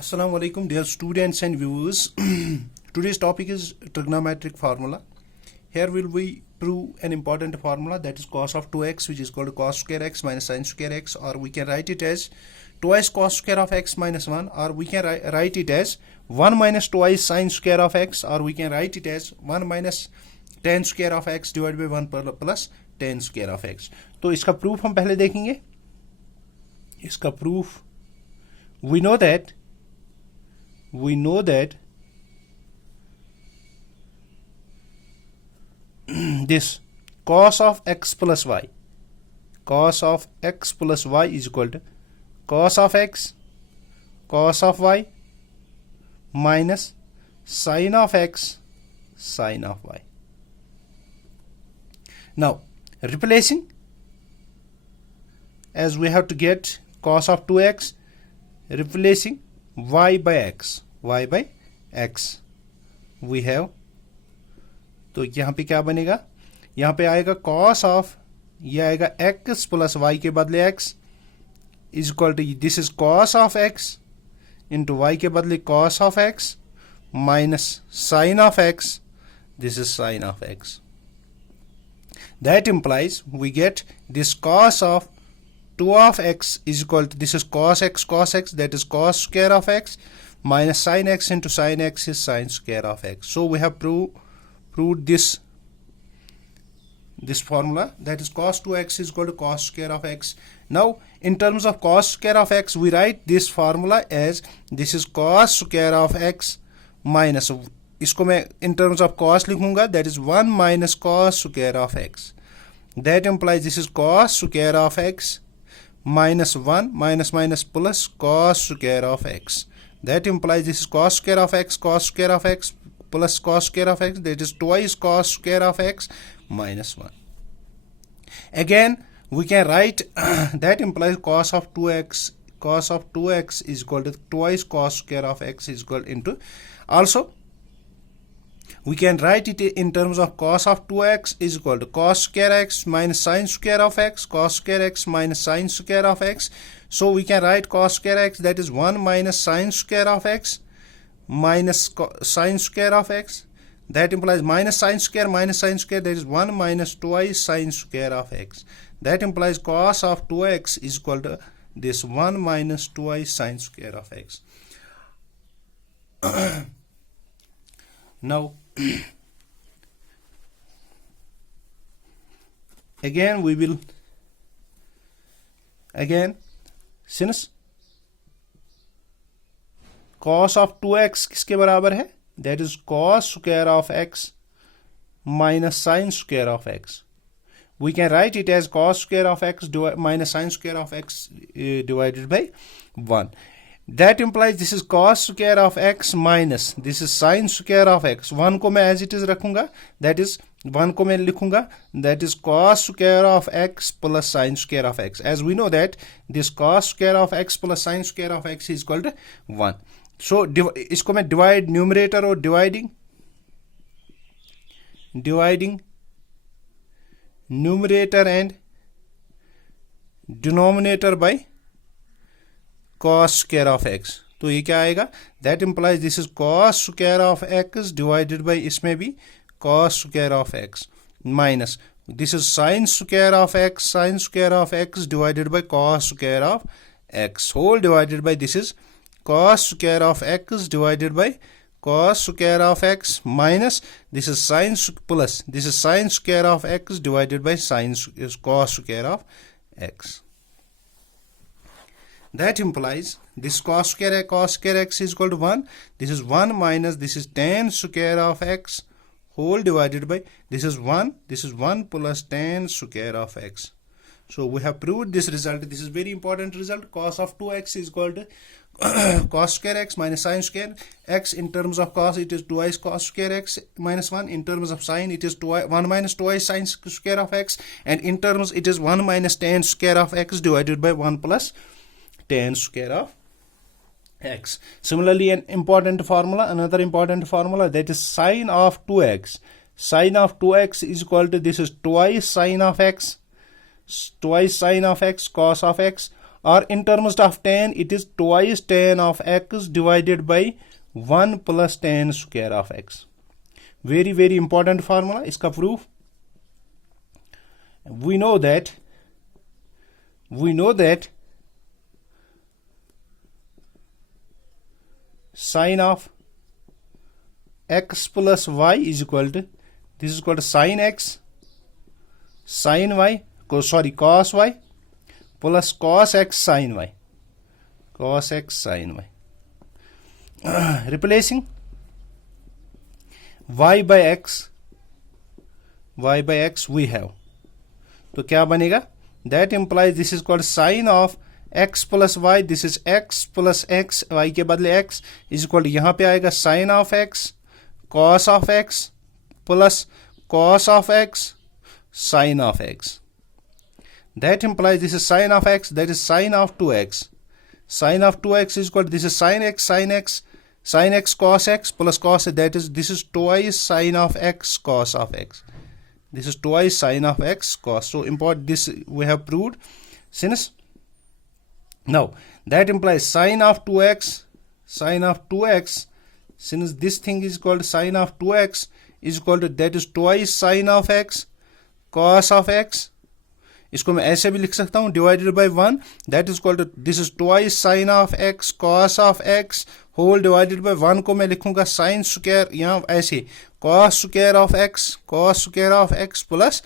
Assalamu alaikum, dear students and viewers. Today's topic is trigonometric formula. Here will we prove an important formula, that is cos of 2x, which is called cos square x minus sin square x, or we can write it as twice cos square of x minus 1, or we can write it as 1 minus twice sin square of x, or we can write it as 1 minus tan square of x divided by 1 plus tan square of x. तो इसका proof हम पहले देखेंगे. इसका proof, we know that this cos of x plus y is equal to cos of x cos of y minus sin of x sin of y. Now replacing, as we have to get cos of 2x, replacing y by x we have, तो यहाँ पे क्या बनेगा, यहाँ पे आएगा cos of, ये आएगा x प्लस y के बदले x is equal to, this is cos of x into y के बदले cos of x minus sin of x, this is sin of x. That implies we get this cos of 2 of x is equal to, this is cos x, that is cos square of x minus sin x into sin x is sin square of x. So we have proved this formula, that is cos 2x is equal to cos square of x. Now in terms of cos square of x, we write this formula as, this is cos square of x minus, इसको मैं in terms of cos लिखूंगा, that is 1 minus cos square of x. That implies this is cos square of x minus 1 minus plus cos square of x. That implies this is cos square of x plus cos square of x, that is twice cos square of x minus 1. Again we can write that implies cos of 2x is equal to twice cos square of x is equal into, also we can write it in terms of cos of 2x is equal to cos square x minus sin square of x, cos square x minus sin square of x. So we can write cos square x, that is 1 minus sin square of x minus sin square of x. That implies minus sin square, that is 1 minus twice sin square of x. That implies cos of 2x is equal to this 1 minus twice sin square of x. Now since cos of 2x किसके बराबर है, that is cos square of x minus sin square of x, we can write it as cos square of x minus sin square of x divided by 1. That implies this is cos square of x minus this is sin square of x. 1 को मैं as it is रखूंगा, that is 1 को मैं लिखूंगा, that is cos square of x plus sin square of x. As we know that this cos square of x plus sin square of x is equal to 1. So इसको मैं divide numerator और dividing numerator and denominator by cos square of x. तो ये क्या आएगा, that implies this is cos square of x divided by, इसमें भी cos square of x minus this is sin square of x divided by cos square of x whole divided by, this is cos square of x divided by cos square of x minus this is sin plus this is sin square of x divided by cos square of x. That implies this cos square x is equal to 1. This is 1 minus this is tan square of x whole divided by, this is 1 plus tan square of x. So we have proved this result. This is very important result. Cos of 2x is equal to cos square x minus sin square x. In terms of cos, it is twice cos square x minus 1. In terms of sin, it is 1 minus twice sin square of x. And in terms, it is 1 minus tan square of x divided by 1 plus tan square of x. Similarly, another important formula, that is sin of 2x. Sin of 2x is equal to, this is twice sin of x cos of x, or in terms of tan, it is twice tan of x divided by 1 plus tan square of x. Very very important formula. Iska proof. We know that sine of x plus y is equal to, this is equal to sine x sine y, cos y plus cos x sine y, cos x sine y. Replacing y by x we have, तो क्या बनेगा? That implies this is called sine of x plus y. This is x plus x, y के बदले x is equal to, यहाँ पे आएगा sine of x cos of x plus cos of x sine of x. That implies this is sine of x, that is sine of 2x. Sine of 2x is equal to, this is sine x cos x plus cos, that is, this is twice sine of x cos of x. This is twice sine of x cos. So important, this we have proved. Since now that implies sine of 2x, since this thing is called sine of 2x is equal to, that is twice sine of x cos of x. इसको मैं ऐसे भी लिख सकता हूँ divided by 1, that is equal to, this is twice sine of x cos of x whole divided by 1 को मैं लिखूंगा sin square, यहाँ ऐसे cos square of x plus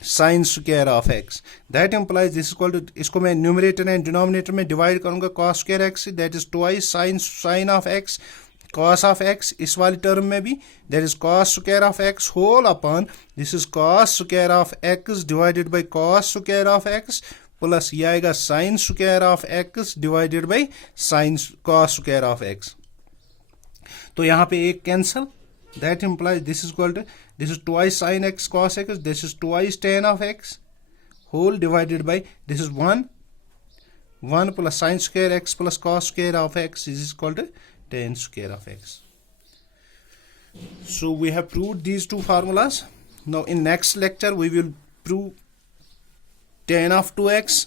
sin square of x. That implies this is equal to, इसको मैं numerator and denominator में divide करूंगा cos square x, that is twice sin of x cos of x. इस वाली term में भी that is cos square of x whole upon, this is cos square of x divided by cos square of x plus ये आएगा sin square of x divided by sin cos square of x. तो यहाँ पे एक cancel. That implies this is equal to, this is twice sin x cos x, this is twice tan of x whole divided by, this is 1 plus sin square x plus cos square of x is equal to tan square of x. So we have proved these two formulas. Now in next lecture we will prove tan of 2x